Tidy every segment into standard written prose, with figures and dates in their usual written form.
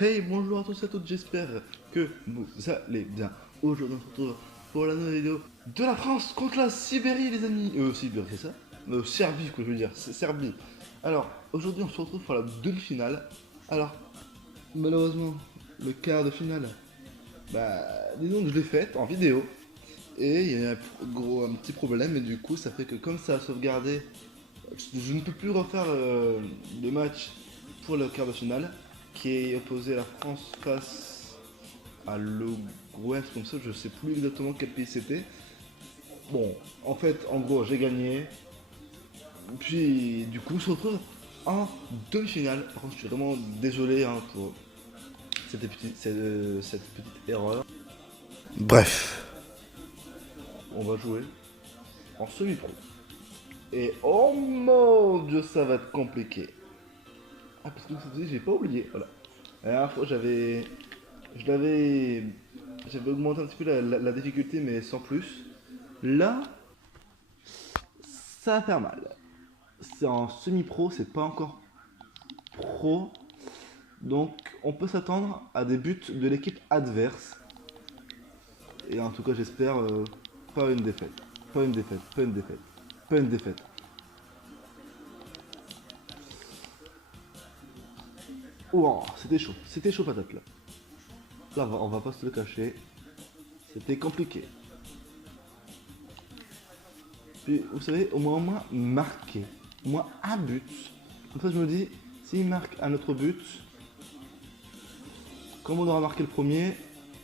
Hey, bonjour à tous et à toutes, j'espère que vous allez bien. Aujourd'hui, on se retrouve pour la nouvelle vidéo de la France contre la Sibérie, les amis. Sibérie, c'est ça Serbie, quoi, je veux dire, c'est Serbie. Alors, aujourd'hui, on se retrouve pour la demi-finale. Alors, malheureusement, le quart de finale, bah, disons que je l'ai faite en vidéo. Et il y a un petit problème, et du coup, ça fait que comme ça a sauvegardé, je ne peux plus refaire le match pour le quart de finale, qui est opposé à la France face à l'Uruguay, comme ça, je sais plus exactement quel pays c'était. Bon, en fait, en gros, j'ai gagné. Puis, du coup, on se retrouve en demi-finale. Par contre, je suis vraiment désolé hein, pour cette petite erreur. Bref, on va jouer en semi-pro. Et oh mon dieu, ça va être compliqué. Ah, parce que cette fois j'ai pas oublié. Voilà. La dernière fois, je l'avais, j'avais augmenté un petit peu la difficulté, mais sans plus. Là, ça va faire mal. C'est en semi-pro, c'est pas encore pro. Donc, on peut s'attendre à des buts de l'équipe adverse. Et en tout cas, j'espère pas une défaite. Pas une défaite, pas une défaite, pas une défaite. Ouah, c'était chaud patate là. Là, on va pas se le cacher. C'était compliqué. Puis, vous savez, au moins marquer. Au moins un but. Comme ça, je me dis, s'il marque un autre but, comme on aura marqué le premier,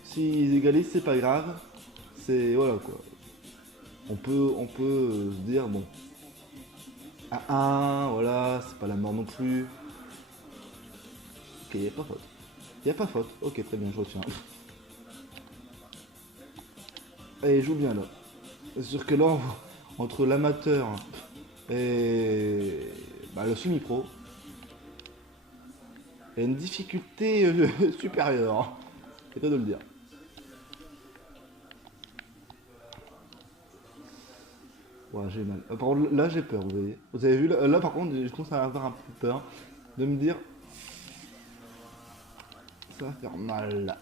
s'ils égalisent, c'est pas grave. C'est. Voilà quoi. On peut se dire, bon, à un, voilà, c'est pas la mort non plus. Ok, y a pas faute. Y a pas faute. Ok, très bien, je retiens. Et joue bien là. C'est sûr que là, entre l'amateur et bah, le semi-pro, il y a une difficulté supérieure. C'est pas de le dire. Ouais, j'ai mal. Par contre, là, j'ai peur, vous voyez. Vous avez vu, là, par contre, je commence à avoir un peu peur de me dire, ça va faire mal.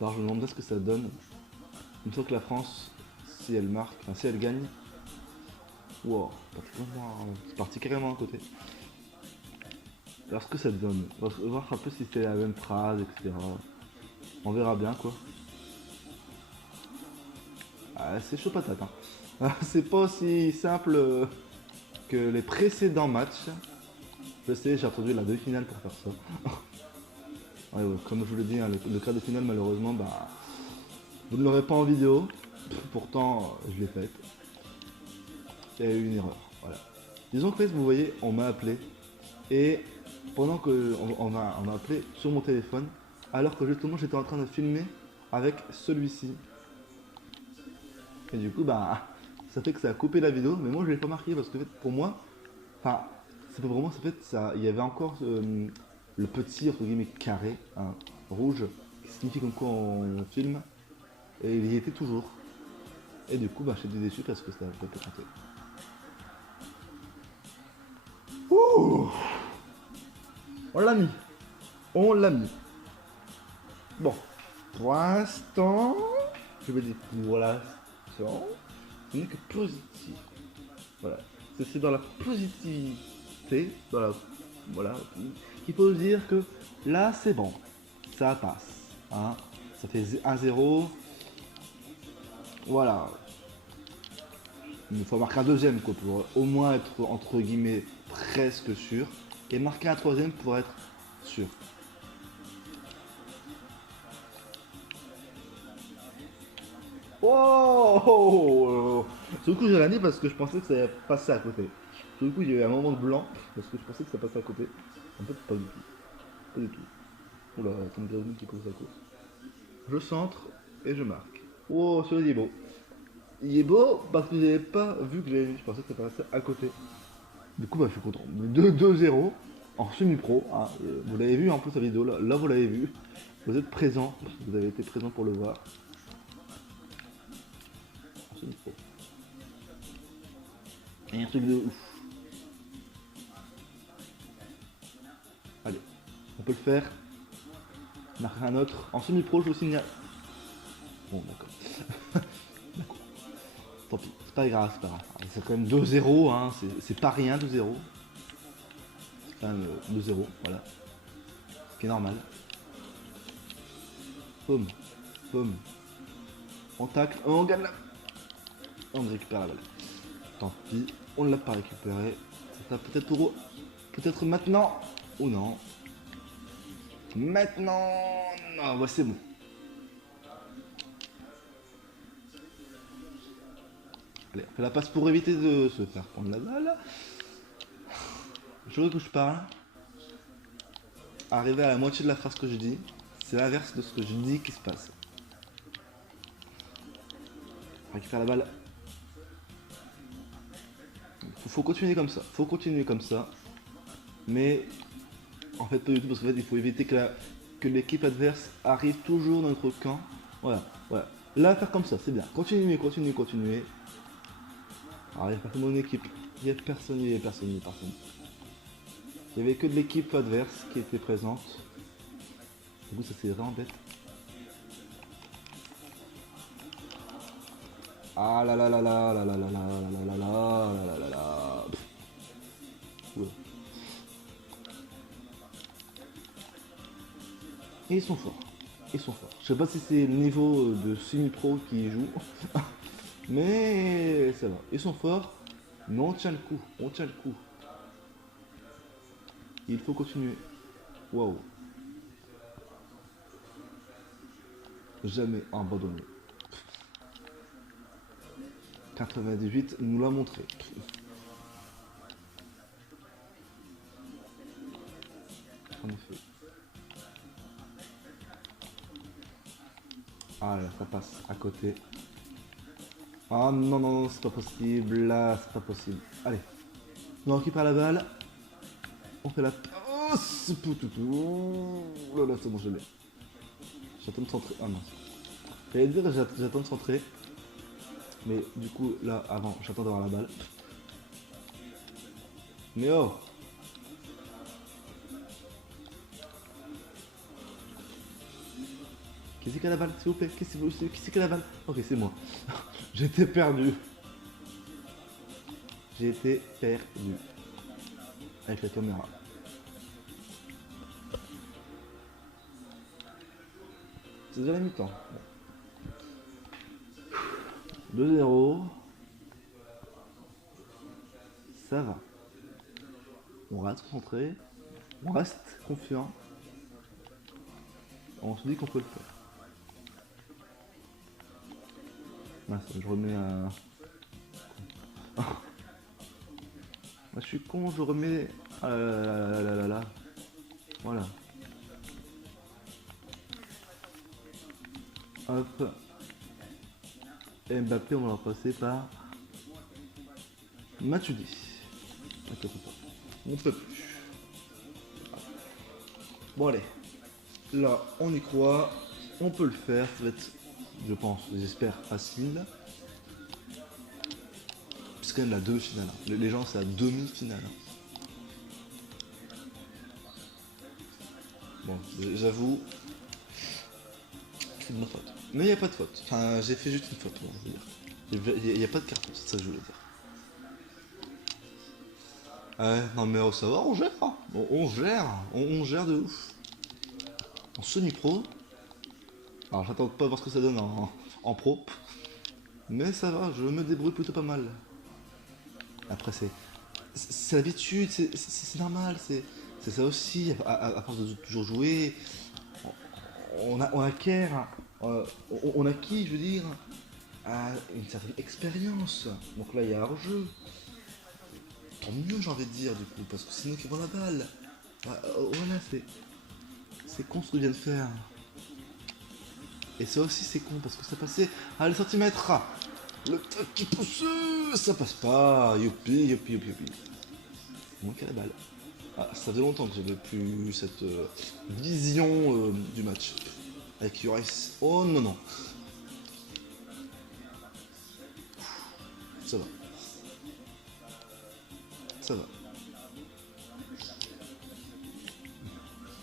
Alors, je me demande ce que ça donne. Une fois que la France, si elle marque, enfin, si elle gagne, wow, c'est parti carrément à côté. Alors, ce que ça donne, on va voir un peu si c'est la même phrase, etc. On verra bien, quoi. Ah, c'est chaud patate, hein. C'est pas aussi simple que les précédents matchs. Je sais, j'ai attendu la demi-finale pour faire ça. Ouais, ouais, comme je vous l'ai dit, hein, le quart de finale, malheureusement, bah, vous ne l'aurez pas en vidéo. Pourtant, je l'ai faite. Il y a eu une erreur. Voilà. Disons que, vous voyez, on m'a appelé. Et pendant que on m'a appelé sur mon téléphone, alors que justement j'étais en train de filmer avec celui-ci. Et du coup, bah, ça fait que ça a coupé la vidéo, mais moi je l'ai pas marqué parce que en fait, pour moi, enfin, c'est pas vraiment, ça fait ça, il y avait encore le petit entre guillemets carré, hein, rouge, qui signifie comme quoi on filme, et il y était toujours. Et du coup, bah, j'étais déçu parce que ça n'a pas été compté. Ouh, on l'a mis, on l'a mis. Bon, pour l'instant, je vais dire pour l'instant, ce n'est que positif. Voilà, c'est dans la positivité, dans la, voilà, qu'il faut dire que là c'est bon, ça passe. Hein. Ça fait 1-0, voilà. Il faut marquer un deuxième quoi, pour au moins être entre guillemets presque sûr. Et marquer un troisième pour être sûr. Oh, sur le coup j'ai rien dit parce que je pensais que ça allait passer à côté. Sur le coup il y a eu un moment de blanc parce que je pensais que ça passait à côté. En fait pas du tout. Pas du tout. Oula, ton gazon qui pose à cause. Je centre et je marque. Oh, celui-là il est beau. Il est beau parce que j'avais pas vu que j'avais vu. Je pensais que ça passait à côté. Du coup, bah, je suis content. 2-0 en semi-pro. Hein. Vous l'avez vu en plus la vidéo. Là, vous l'avez vu. Vous êtes présent. Vous avez été présent pour le voir. En semi-pro. Et un truc de ouf. peut le faire. Marquer un autre. En semi-pro, je vous signale. Bon, d'accord. Tant pis, c'est pas grave, c'est pas grave. C'est quand même 2-0, hein. C'est pas rien 2-0. C'est quand même 2-0, voilà. Ce qui est normal. Boum, boum. On tacle, on gagne la... On récupère la balle. Tant pis, on l'a pas récupéré. C'est peut-être pour eux. Peut-être maintenant. Ou non. Maintenant. Non, ouais, c'est bon. Allez, on fait la passe pour éviter de se faire prendre la balle. Je veux que je parle. Arriver à la moitié de la phrase que je dis, c'est l'inverse de ce que je dis qui se passe. On récupère la balle. Faut continuer comme ça. Faut continuer comme ça. Mais en fait pas du tout parce qu'en fait il faut éviter que l'équipe adverse arrive toujours dans notre camp. Voilà, voilà. Là faire comme ça, c'est bien. Continuez, continuez, continuez. Alors il n'y a personne dans mon équipe. Il n'y a personne, il n'y a personne, il n'y a personne. Il n'y avait que de l'équipe adverse qui était présente. Du coup ça c'est vraiment bête. Ah là là là là là là là là là là là là là là. Ouais. Et ils sont forts. Ils sont forts. Je sais pas si c'est le niveau de semi-pro qui joue. Mais ça va. Ils sont forts. Mais on tient le coup. On tient le coup. Il faut continuer. Waouh. Jamais abandonné. 98 nous l'a montré. En effet. Ah là, ça passe à côté. Ah non, non, non, c'est pas possible. Là, c'est pas possible. Allez. On récupère la balle. On fait la... Oh, c'est tout. Oh là là, c'est bon, je l'ai. J'attends de centrer. Ah non. J'allais dire, j'attends de centrer. Mais du coup, là, avant, j'attends d'avoir la balle. Mais oh! Qui c'est qui a la balle, s'il vous plaît? Qui c'est qui a la balle? Ok, c'est moi. J'étais perdu. J'ai été perdu. Avec la caméra. C'est déjà la mi-temps. 2-0. Ça va. On reste concentré. On reste confiant. On se dit qu'on peut le faire. Mince, je remets un... Moi, je suis con, je remets... Ah là là là là. Voilà. Hop. Et Mbappé, on va le repasser par... Matuidi. On peut plus. Bon allez. Là, on y croit. On peut le faire. Ça va être, je pense, j'espère, facile. C'est quand même la demi-finale. Les gens, c'est la demi-finale. Bon, j'avoue, c'est de ma faute. Mais il n'y a pas de faute. Enfin, j'ai fait juste une faute, on va dire. Il n'y a pas de carton, c'est ça que je voulais dire. Ouais, non mais oh, ça va, on gère. On gère. On gère de ouf. En semi-pro. Alors j'attends pas voir ce que ça donne en pro. Mais ça va, je me débrouille plutôt pas mal. Après c'est l'habitude, c'est normal, c'est ça aussi, à force de toujours jouer, on acquiert, on acquis, je veux dire, une certaine expérience. Donc là il y a hors-jeu. Tant mieux j'ai envie de dire du coup, parce que c'est nous qui avons la balle. Voilà, c'est con ce que je viens de faire. Et ça aussi c'est con parce que ça passait à les centimètres. Le truc qui pousse, ça passe pas. Youpi, youpi, youpi, youpi. Il manque à la balle. Ah, ça faisait longtemps que j'avais plus cette vision du match. Avec Yoris. Oh non, non. Ça va. Ça va.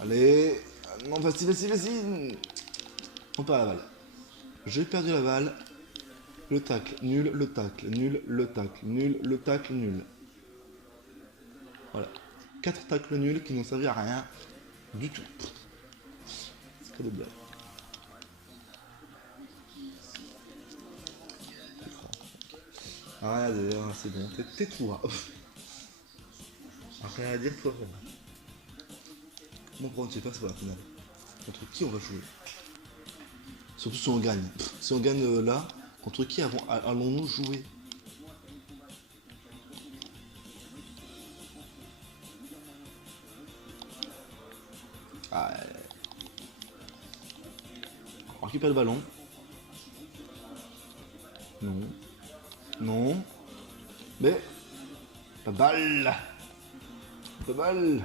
Allez. Non, vas-y, vas-y, vas-y. On perd la balle. J'ai perdu la balle. Le tacle, nul, le tacle, nul, le tacle, nul, le tacle, nul. Voilà. 4 tacles nuls qui n'ont servi à rien du tout. C'est que des blagues. Rien à dire, c'est bon, tais-toi. Rien à dire, toi, vraiment. Mon problème, c'est pas ça pour la finale. Contre qui on va jouer? Surtout si on gagne. Si on gagne là, contre qui allons-nous jouer? Ah, on récupère le ballon. Non. Non. Mais. Pas balle. Pas balle.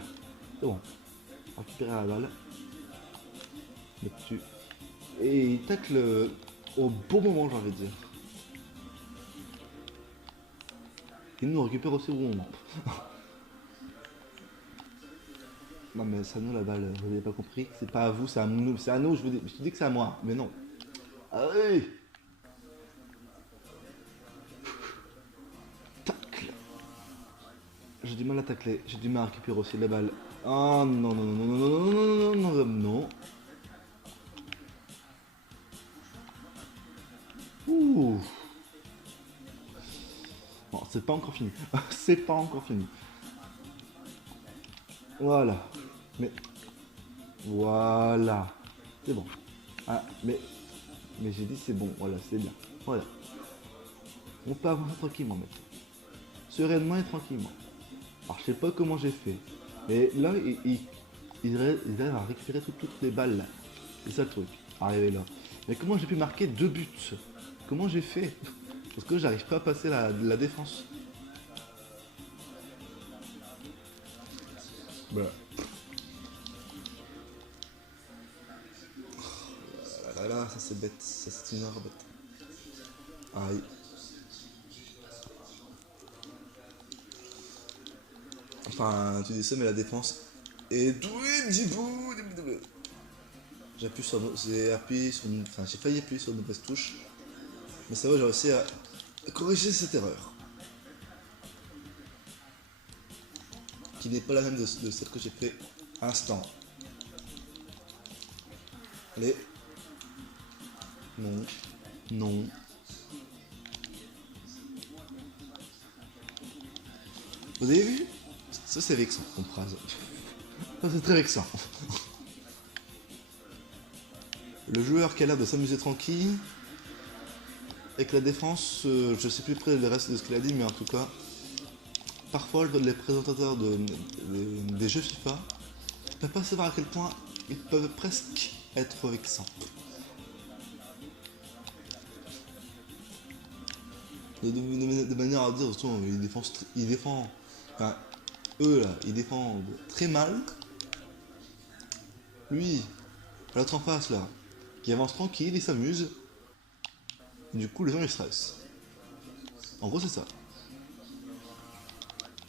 C'est bon. Récupérer la balle. Mais tu. Et il tacle au bon moment, j'ai envie de dire. Il nous récupère aussi au bon moment. Non mais c'est à nous la balle, vous avez pas compris? C'est pas à vous, c'est à nous, je vous dis que c'est à moi, mais non. Allez. Tacle. J'ai du mal à tacler, j'ai du mal à récupérer aussi la balle. Oh non non non non non non non non non non. Ouh. Bon, c'est pas encore fini. C'est pas encore fini. Voilà. Mais. Voilà. C'est bon. Ah, mais j'ai dit c'est bon. Voilà, c'est bien. Voilà. On peut avancer tranquillement maintenant. Sereinement et tranquillement. Alors, je sais pas comment j'ai fait. Mais là, il arrive à récupérer toutes les balles là. C'est ça le truc. Arrivé là. Mais comment j'ai pu marquer 2 buts? Comment j'ai fait? Parce que j'arrive pas à passer la défense. Voilà. Là, ça c'est bête, ça c'est une heure bête. Aïe. Enfin, tu dis ça, mais la défense est douée, dibou. J'ai appuyé sur une. Enfin, j'ai failli appuyer sur une mauvaise touche. Mais ça va, j'ai réussi à corriger cette erreur. Qui n'est pas la même de celle que j'ai fait à l'instant. Allez. Non. Non. Vous avez vu? Ça c'est vexant comme phrase. Ça c'est très vexant. Le joueur qui a l'air de s'amuser tranquille. Avec la défense, je sais plus près le reste de ce qu'il a dit, mais en tout cas, parfois les présentateurs des jeux FIFA ne peuvent pas savoir à quel point ils peuvent presque être vexants. De manière à dire, il défend, enfin, eux là, ils défendent très mal. Lui, l'autre en face là, qui avance tranquille, il s'amuse. Du coup, les gens ils stressent. En gros, c'est ça.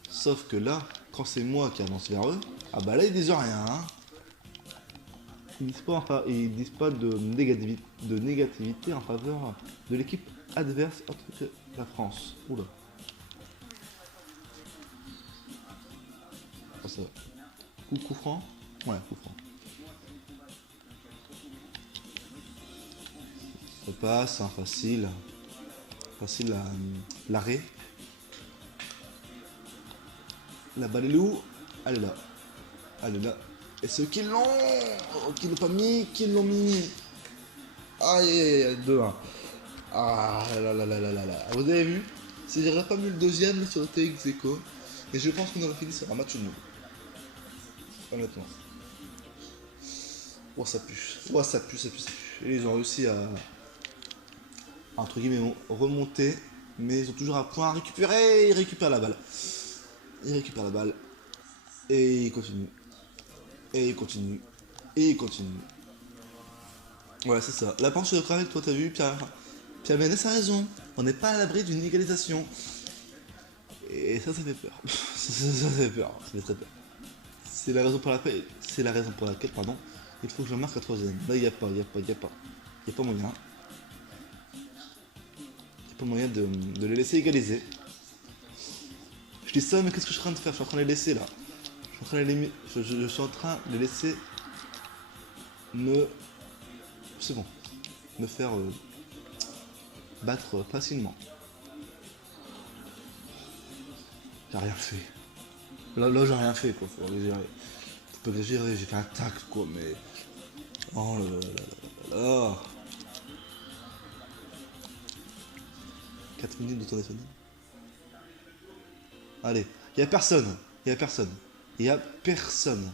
Sauf que là, quand c'est moi qui avance vers eux, ah bah là ils disent rien. Hein. Ils disent pas de négativité en faveur de l'équipe adverse autre que la France. Oula. Ah, ça va. Coup franc? Ouais, coup franc. Ça passe, hein, facile. Facile l'arrêt. La balle est où? Elle est là. Elle est là. Et ceux qui l'ont pas mis, qui l'ont mis. Aïe aïe aïe, 2-1. Ah là là là là là là. Vous avez vu? Si j'aurais pas mis le deuxième sur le TX Echo, et je pense qu'on aurait fini sur un match nul. Honnêtement. Oh ça pue. Oh ça pue, ça pue, ça pue. Et ils ont réussi à entre guillemets remonter, mais ils ont toujours un point à récupérer. Ils récupèrent la balle. Il récupère la balle. Et il continue. Et il continue. Et il continue. Voilà, c'est ça. La planche de avec toi, t'as vu, Pierre Ménès a raison. On n'est pas à l'abri d'une égalisation. Et ça fait peur. Ça fait peur. Ça fait très peur. c'est la raison pour laquelle, pardon, il faut que je marque la troisième. Là, il n'y a pas, il n'y a pas, il n'y a pas. Il n'y a pas moyen. Il n'y a pas moyen de les laisser égaliser. Je dis ça, mais qu'est-ce que je suis en train de faire? Je suis en train de les laisser là. Je suis en train de les, je suis en train de les laisser me... C'est bon. Me faire battre facilement. J'ai rien fait. Là j'ai rien fait quoi. Faut les gérer. Faut les gérer. J'ai fait un tacle quoi, mais... Oh là là là là là. 4 minutes de tour national. Allez, il y a personne. Il y a personne. Il y a personne.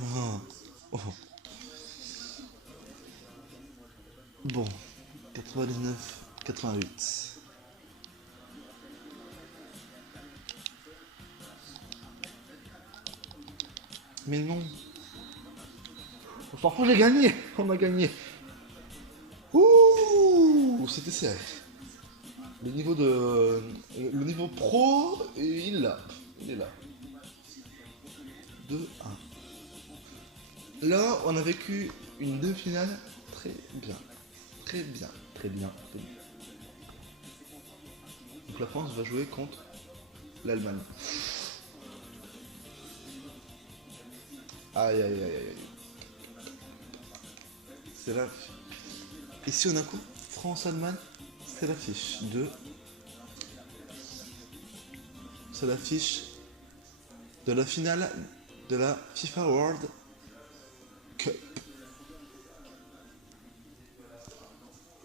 Oh. Oh. Bon. 99, 88. Mais non. On s'en fout, j'ai gagné. On a gagné. Ouh, c'était serré. Le niveau pro, il l'a. Il est là. 2-1. Là, on a vécu une demi-finale très bien. Très bien. Très bien. Très bien. Donc la France va jouer contre l'Allemagne. Aïe aïe aïe aïe. C'est là. Ici on a quoi? France-Allemagne. C'est l'affiche de... C'est l'affiche de la finale de la FIFA World Cup.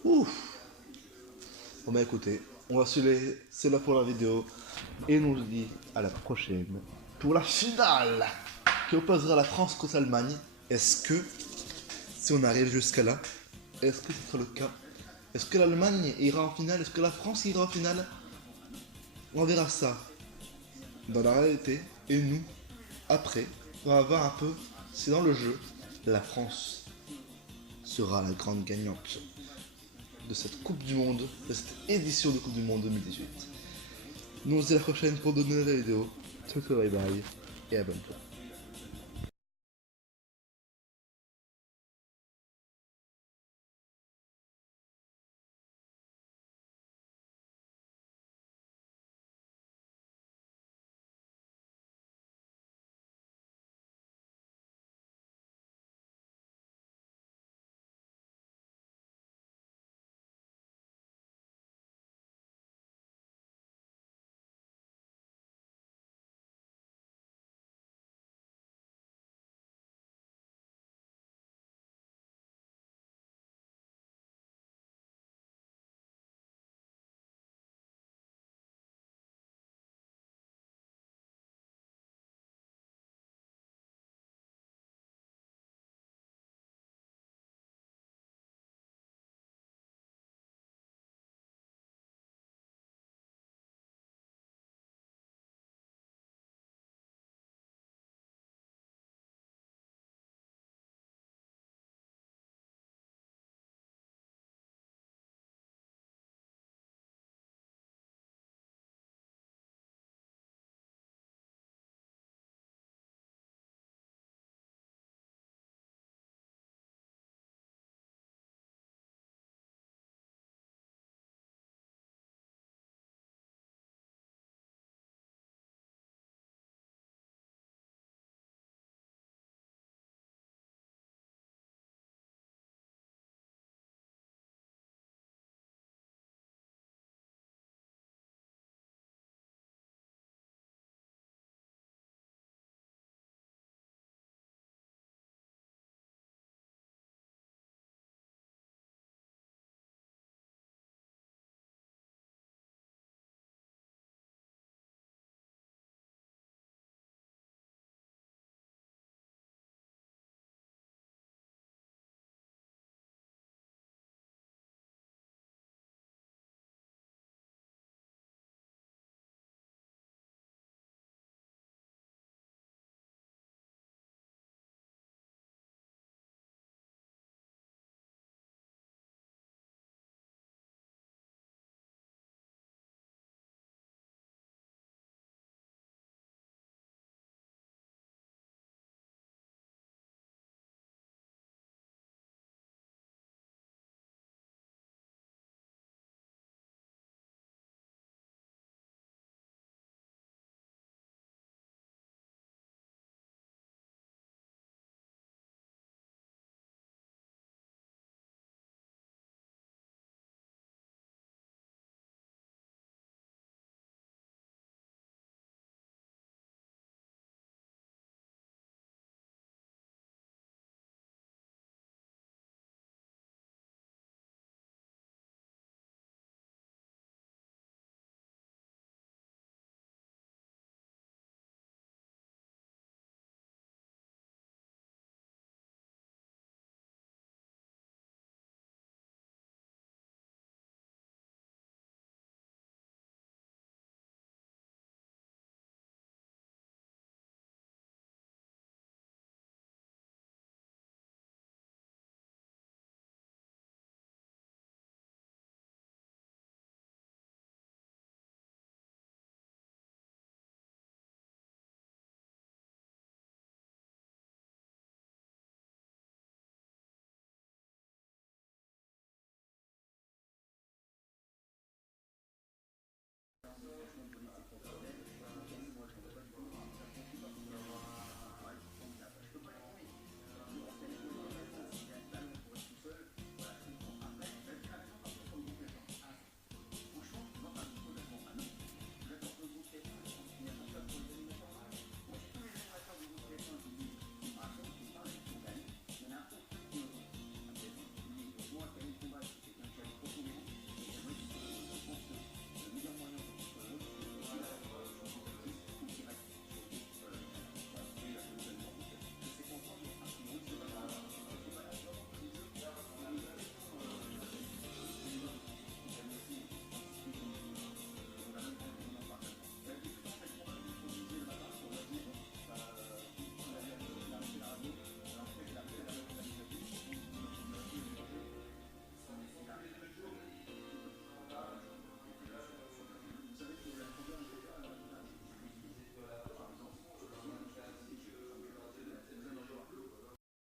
Ouf. Bon bah écoutez, on va se laisser là pour la vidéo. Et nous on se dit à la prochaine pour la finale qui opposera la France contre l'Allemagne. Est-ce que, si on arrive jusqu'à là, est-ce que ce sera le cas? Est-ce que l'Allemagne ira en finale? Est-ce que la France ira en finale? On verra ça dans la réalité. Et nous, après, on va voir un peu si dans le jeu, la France sera la grande gagnante de cette Coupe du Monde, de cette édition de Coupe du Monde 2018. Nous on se dit à la prochaine pour de nouvelles vidéos. Ciao, bye bye et à bientôt.